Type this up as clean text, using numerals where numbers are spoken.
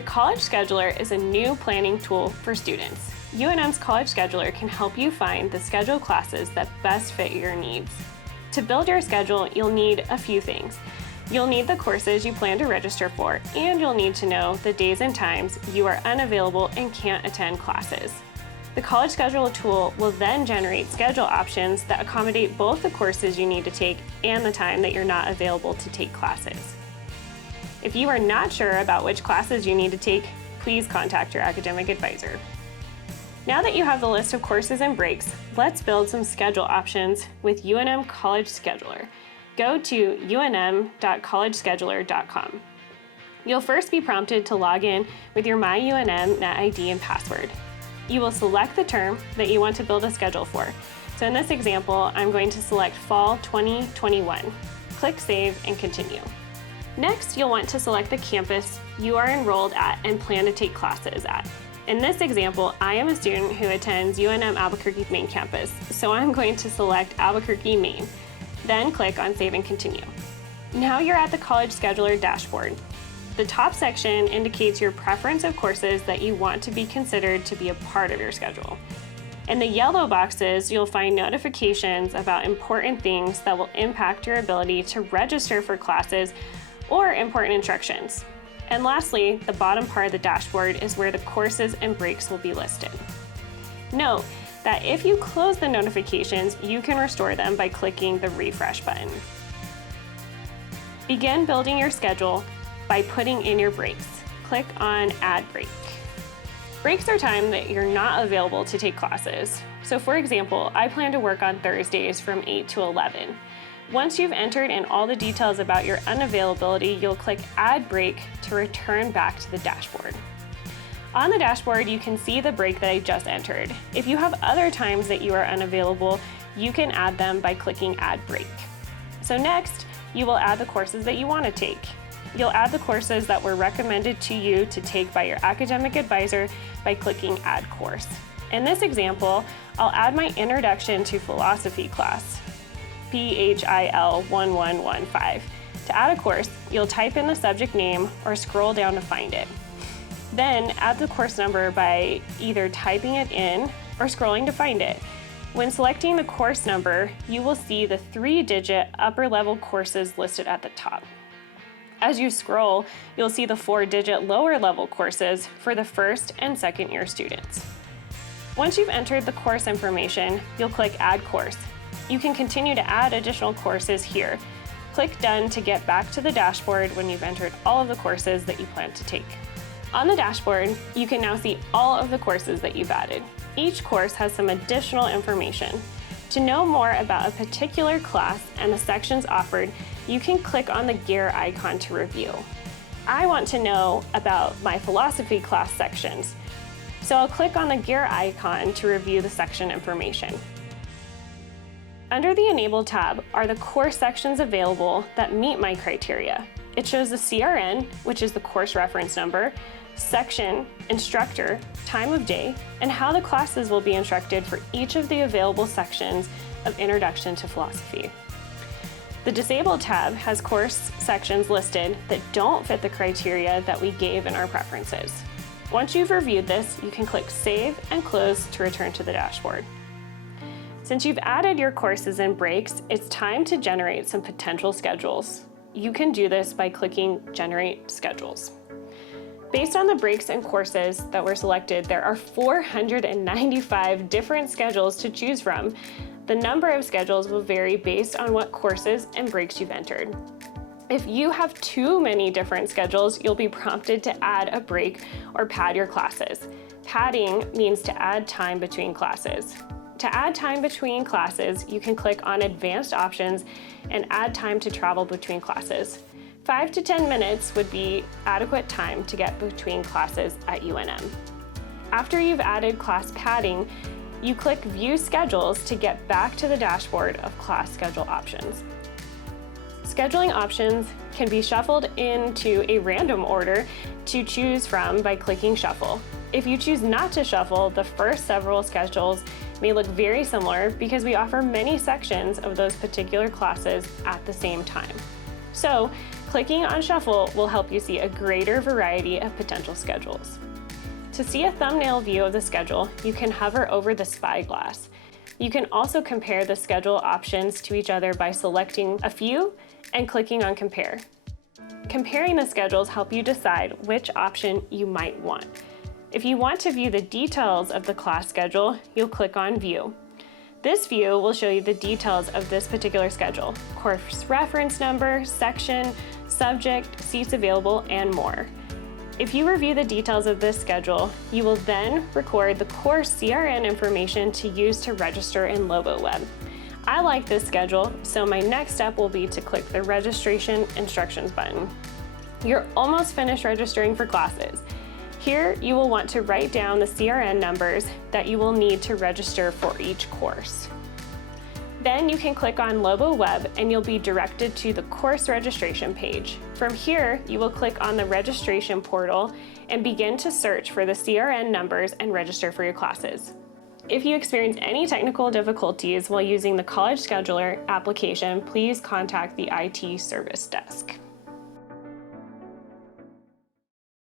The College Scheduler is a new planning tool for students. UNM's College Scheduler can help you find the scheduled classes that best fit your needs. To build your schedule, you'll need a few things. You'll need the courses you plan to register for, and you'll need to know the days and times you are unavailable and can't attend classes. The College Scheduler tool will then generate schedule options that accommodate both the courses you need to take and the time that you're not available to take classes. If you are not sure about which classes you need to take, please contact your academic advisor. Now that you have the list of courses and breaks, let's build some schedule options with UNM College Scheduler. Go to unm.collegescheduler.com. You'll first be prompted to log in with your MyUNM NetID and password. You will select the term that you want to build a schedule for. So in this example, I'm going to select Fall 2021. Click Save and Continue. Next, you'll want to select the campus you are enrolled at and plan to take classes at. In this example, I am a student who attends UNM Albuquerque main campus, so I'm going to select Albuquerque, Maine. Then click on Save and Continue. Now you're at the College Scheduler dashboard. The top section indicates your preference of courses that you want to be considered to be a part of your schedule. In the yellow boxes, you'll find notifications about important things that will impact your ability to register for classes or important instructions. And lastly, the bottom part of the dashboard is where the courses and breaks will be listed. Note that if you close the notifications, you can restore them by clicking the refresh button. Begin building your schedule by putting in your breaks. Click on Add Break. Breaks are time that you're not available to take classes. So for example, I plan to work on Thursdays from 8 to 11. Once you've entered in all the details about your unavailability, you'll click Add Break to return back to the dashboard. On the dashboard, you can see the break that I just entered. If you have other times that you are unavailable, you can add them by clicking Add Break. So next, you will add the courses that you want to take. You'll add the courses that were recommended to you to take by your academic advisor by clicking Add Course. In this example, I'll add my Introduction to Philosophy class, PHIL 1115. To add a course, you'll type in the subject name or scroll down to find it. Then add the course number by either typing it in or scrolling to find it. When selecting the course number, you will see the 3-digit upper-level courses listed at the top. As you scroll, you'll see the 4-digit lower-level courses for the first and second year students. Once you've entered the course information, you'll click Add Course. You can continue to add additional courses here. Click Done to get back to the dashboard when you've entered all of the courses that you plan to take. On the dashboard, you can now see all of the courses that you've added. Each course has some additional information. To know more about a particular class and the sections offered, you can click on the gear icon to review. I want to know about my philosophy class sections, so I'll click on the gear icon to review the section information. Under the Enable tab are the course sections available that meet my criteria. It shows the CRN, which is the course reference number, section, instructor, time of day, and how the classes will be instructed for each of the available sections of Introduction to Philosophy. The Disable tab has course sections listed that don't fit the criteria that we gave in our preferences. Once you've reviewed this, you can click Save and Close to return to the dashboard. Since you've added your courses and breaks, it's time to generate some potential schedules. You can do this by clicking Generate Schedules. Based on the breaks and courses that were selected, there are 495 different schedules to choose from. The number of schedules will vary based on what courses and breaks you've entered. If you have too many different schedules, you'll be prompted to add a break or pad your classes. Padding means to add time between classes. To add time between classes, you can click on Advanced Options and add time to travel between classes. 5 to 10 minutes would be adequate time to get between classes at UNM. After you've added class padding, you click View Schedules to get back to the dashboard of class schedule options. Scheduling options can be shuffled into a random order to choose from by clicking Shuffle. If you choose not to shuffle, the first several schedules may look very similar because we offer many sections of those particular classes at the same time. So, clicking on Shuffle will help you see a greater variety of potential schedules. To see a thumbnail view of the schedule, you can hover over the spyglass. You can also compare the schedule options to each other by selecting a few and clicking on Compare. Comparing the schedules help you decide which option you might want. If you want to view the details of the class schedule, you'll click on View. This view will show you the details of this particular schedule: course reference number, section, subject, seats available, and more. If you review the details of this schedule, you will then record the course CRN information to use to register in LoboWeb. I like this schedule, so my next step will be to click the Registration Instructions button. You're almost finished registering for classes. Here, you will want to write down the CRN numbers that you will need to register for each course. Then you can click on LoboWeb and you'll be directed to the course registration page. From here, you will click on the registration portal and begin to search for the CRN numbers and register for your classes. If you experience any technical difficulties while using the College Scheduler application, please contact the IT service desk.